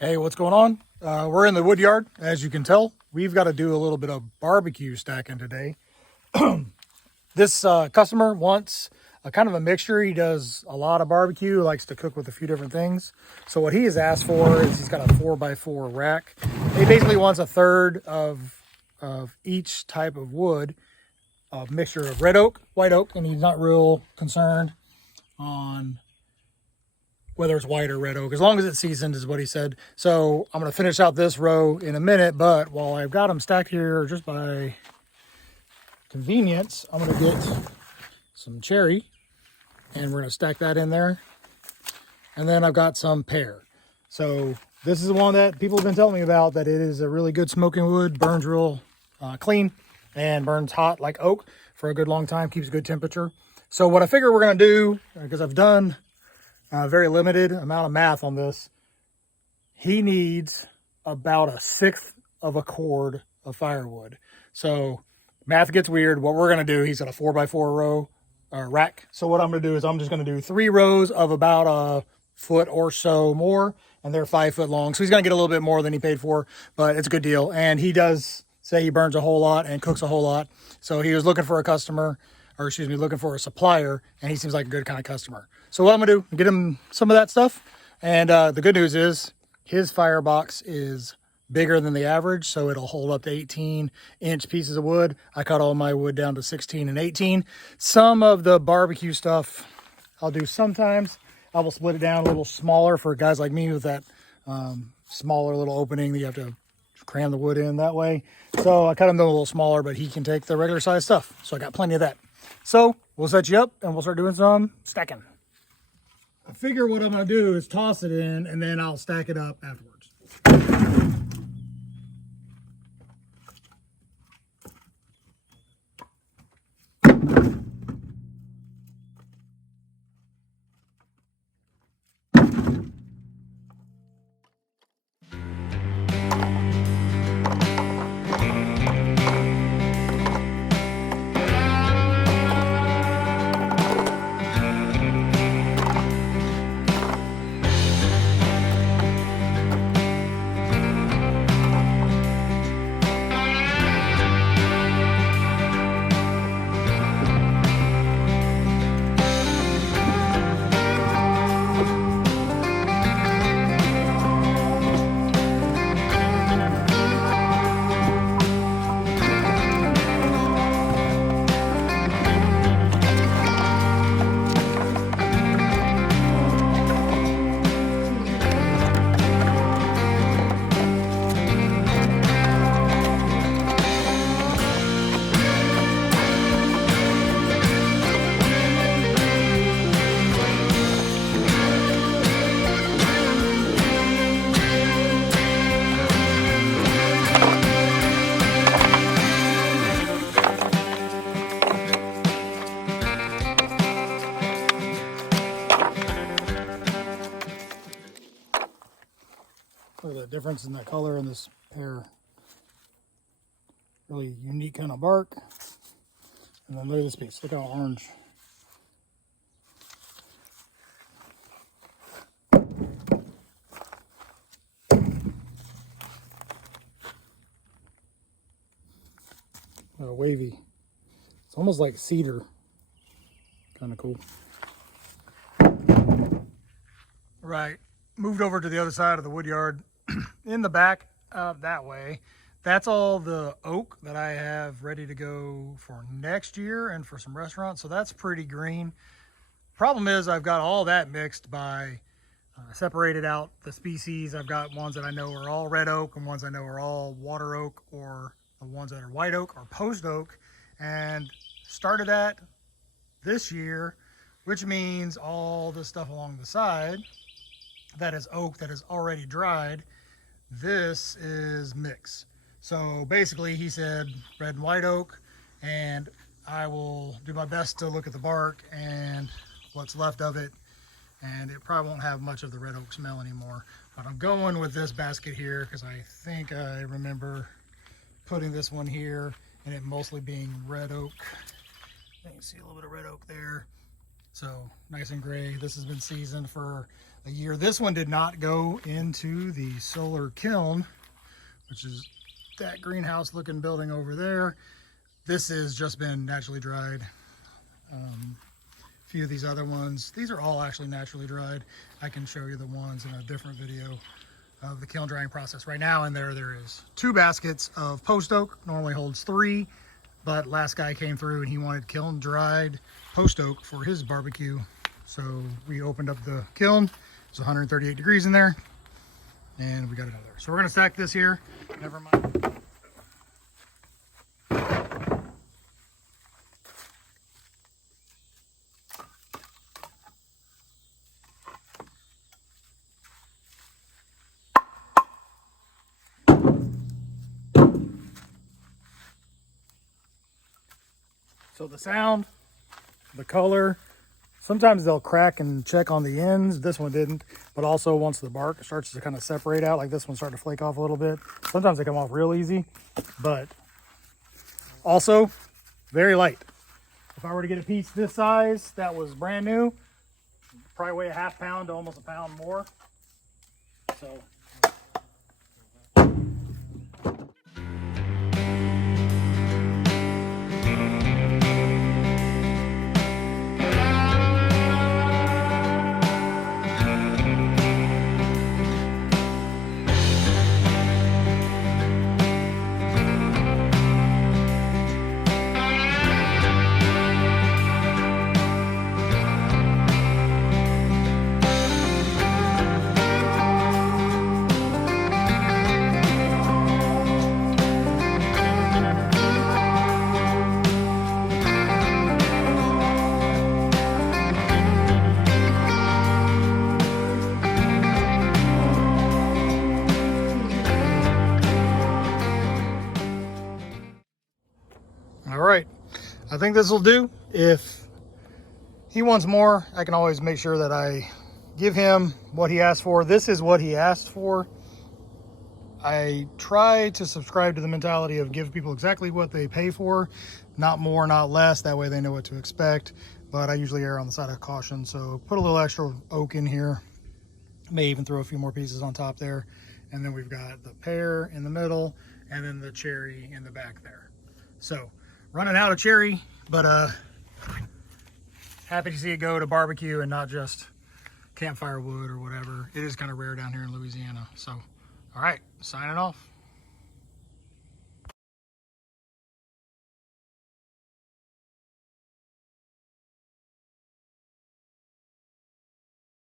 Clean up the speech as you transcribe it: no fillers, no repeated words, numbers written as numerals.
Hey, what's going on? We're in the wood yard. As you can tell, we've got to do a little bit of barbecue stacking today. This customer wants a kind of a mixture. He does a lot of barbecue, likes to cook with a few different things. So what he has asked for is he's got a 4x4 rack. He basically wants a third of each type of wood, a mixture of red oak, white oak, and he's not real concerned on whether it's white or red oak, as long as it's seasoned is what he said. So I'm going to finish out this row in a minute, but while I've got them stacked here just by convenience, I'm going to get some cherry and we're going to stack that in there. And then I've got some pear. So this is the one that people have been telling me about, that it is a really good smoking wood, burns real clean and burns hot like oak for a good long time, keeps good temperature. So what I figure we're going to do, because I've done very limited amount of math on this, he needs about 1/6 of a cord of firewood. So math gets weird. What we're going to do, he's got a 4x4 row rack. So what I'm going to do is I'm just going to do 3 rows of about a foot or so more, and they're 5 foot long. So he's going to get a little bit more than he paid for, but it's a good deal. And he does say he burns a whole lot and cooks a whole lot. So he was looking for a customer, or excuse me, looking for a supplier, and he seems like a good kind of customer. So what I'm gonna do, get him some of that stuff. And the good news is his firebox is bigger than the average, so it'll hold up to 18-inch pieces of wood. I cut all my wood down to 16 and 18. Some of the barbecue stuff I'll do sometimes. I will split it down a little smaller for guys like me with that smaller little opening that you have to cram the wood in that way. So I cut him a little smaller, but he can take the regular size stuff. So I got plenty of that. So we'll set you up and we'll start doing some stacking. I figure what I'm going to do is toss it in and then I'll stack it up afterwards. Look at the difference in the color in this pear. Really unique kind of bark. And then look at this piece. Look how orange. Wavy. It's almost like cedar. Kind of cool. Right. Moved over to the other side of the wood yard. In the back that way, that's all the oak that I have ready to go for next year and for some restaurants. So that's pretty green. Problem is I've got all that mixed by separated out the species. I've got ones that I know are all red oak and ones I know are all water oak, or the ones that are white oak or post oak, and started that this year, which means all the stuff along the side that is oak that is already dried, this is mix. So basically he said red and white oak, and I will do my best to look at the bark and what's left of it, and it probably won't have much of the red oak smell anymore. But I'm going with this basket here because I think I remember putting this one here and it mostly being red oak. You can see a little bit of red oak there. So nice and gray. This has been seasoned for a year. This one did not go into the solar kiln, which is that greenhouse looking building over there. This has just been naturally dried. A few of these other ones, these are all actually naturally dried. I can show you the ones in a different video of the kiln drying process. Right now in there is 2 baskets of post oak, normally holds 3, but last guy came through and he wanted kiln dried post oak for his barbecue. So we opened up the kiln. It's 138 degrees in there and we got it out there. So we're gonna stack this here. Never mind. So the sound, the color, sometimes they'll crack and check on the ends. This one didn't, but also once the bark starts to kind of separate out, like this one started to flake off a little bit. Sometimes they come off real easy, but also very light. If I were to get a piece this size that was brand new, probably weigh a half pound to almost a pound more. So all right, I think this will do. If he wants more, I can always make sure that I give him what he asked for. This is what he asked for. I try to subscribe to the mentality of give people exactly what they pay for, not more, not less. That way they know what to expect. But I usually err on the side of caution. So put a little extra oak in here. May even throw a few more pieces on top there. And then we've got the pear in the middle and then the cherry in the back there. So running out of cherry, but happy to see it go to barbecue and not just campfire wood or whatever. It is kind of rare down here in Louisiana. So, all right, signing off.